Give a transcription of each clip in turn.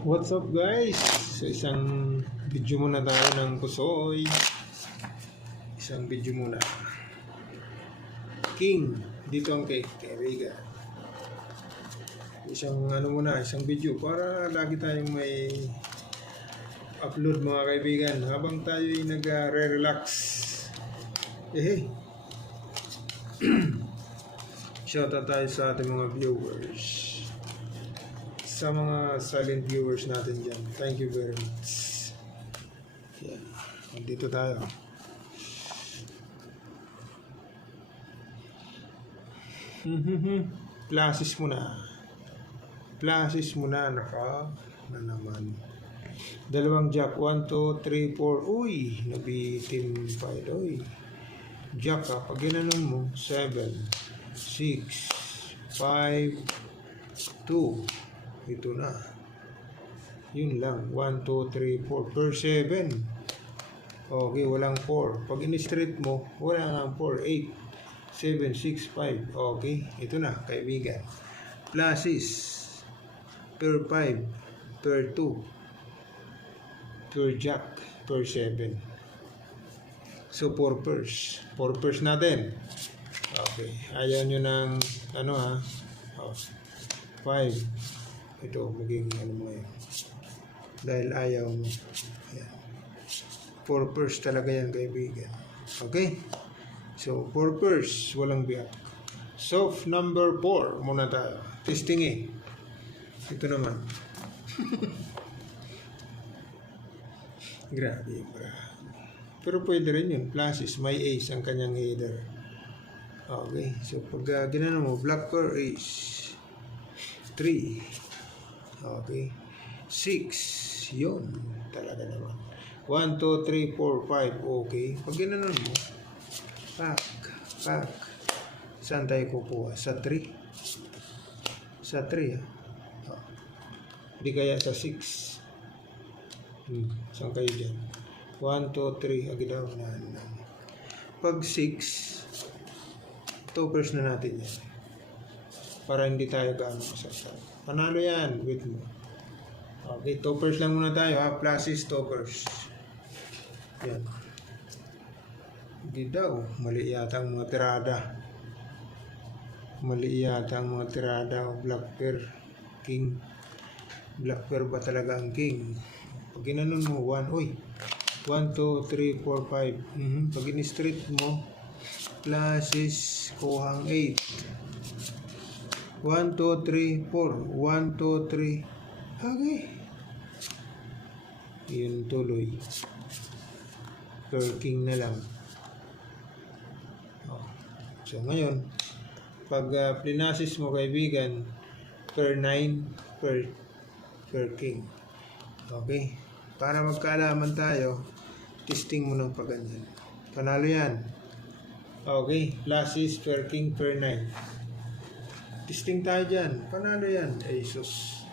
What's up guys? So isang video muna tayo ng Pusoy. Isang video muna. King, dito ang kay Riga. Isang isang video para lagi tayong may upload mga kaibigan habang tayo'y nagre-relax. Shoutout tayo sa ating mga viewers. Sa mga silent viewers natin dyan, thank you very much. Yan, dito tayo. Plasis muna naka na naman. Dalawang jack, 1, 2, 3, 4. Uy, nabitin pa ito. Jack pag ginanon mo, 7, 6, 5, 2. Ito na. Yun lang. 1, 2, 3, 4. Per 7. Okay, walang 4. Pag in-straight mo, wala nga 4. 8, 7, 6, 5. Okay, ito na, kaibigan. Pluses. Per 5. Per 2. Per jack. Per 7. So, 4 pairs. 4 pairs natin. Okay. Ayaw nyo ng, 5. Ito, magiging mo yan. Dahil ayaw mo. Ayan. 4 pairs talaga yan, kaibigan. Okay? So, 4 pairs, walang biyak. Soft number 4 muna tayo. Testing Ito naman. Grabe, bra. Pero pwede rin yun. Pluses, may ace ang kanyang header. Okay. So, pag ginano mo, black pair ace. 3. Okay. 6. Yun. Talaga naman. 1, 2, 3, 4, 5. Okay. Pag ginanon mo, pack. Saan tayo kukuha? Sa 3? Sa 3, Hindi kaya sa 6? Saan kayo dyan? 1, 2, 3. Agidaw na. Pag 6, toppers na natin yan. Para hindi tayo gaano masaktan. Panalo yan, wait mo. Okay, toppers lang muna tayo Pluses, toppers. Yan. Hindi daw. Mali yata ang mga tirada. Black pair, king. Black pair ba talaga ang king? Pag ginanon mo, 1. Uy. 1, 2, 3, 4, 5. Pag in-straight mo, pluses, kuhang 8. 1, 2, 3, 4. 1, 2, 3. Okay. Yun tuloy. Per king na lang. So ngayon, pag plinasis mo kaibigan, per 9, per king. Okay. Para magkaalaman tayo, testing mo ng paganyan. Panalo yan. Okay. Pluses, per king, per 9. Testing tayo dyan. Panalo yan. Jesus.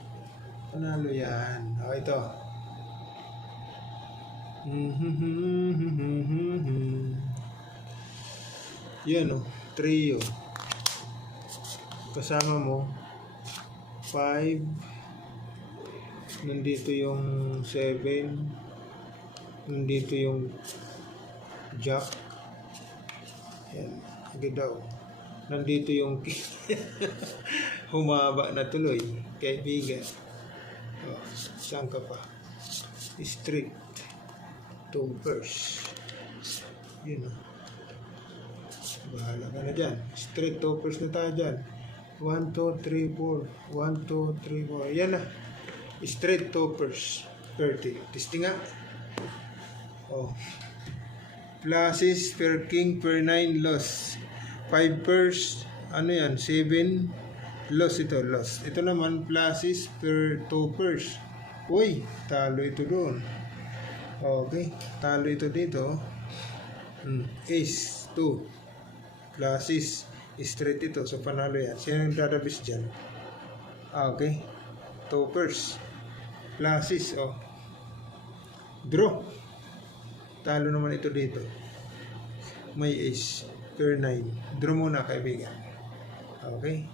Panalo yan. O, ito. Yan trio. Kasama mo 5. Nandito yung 7. Nandito yung jack. Yan. Daw. Nandito yung humaba na tuloy, kaibigan. Saan ka pa? Straight. Toppers. Yun bahala ka na dyan. Straight toppers na tayo dyan. 1, 2, 3, 4. 1, 2, 3, 4. Yan na. Straight toppers. 30. Testing nga. Pluses, per king, per 9, loss. 5 pairs, 7, loss ito, loss. Ito naman, pluses per 2 pairs. Uy, talo ito doon. Okay, talo ito dito. Ace, 2. Pluses, straight ito. So, panalo yan. Sino yung dadabis dyan? Okay, 2 pairs. Pluses, draw. Talo naman ito dito. May ace. Per 9. Draw muna kaibigan. Okay?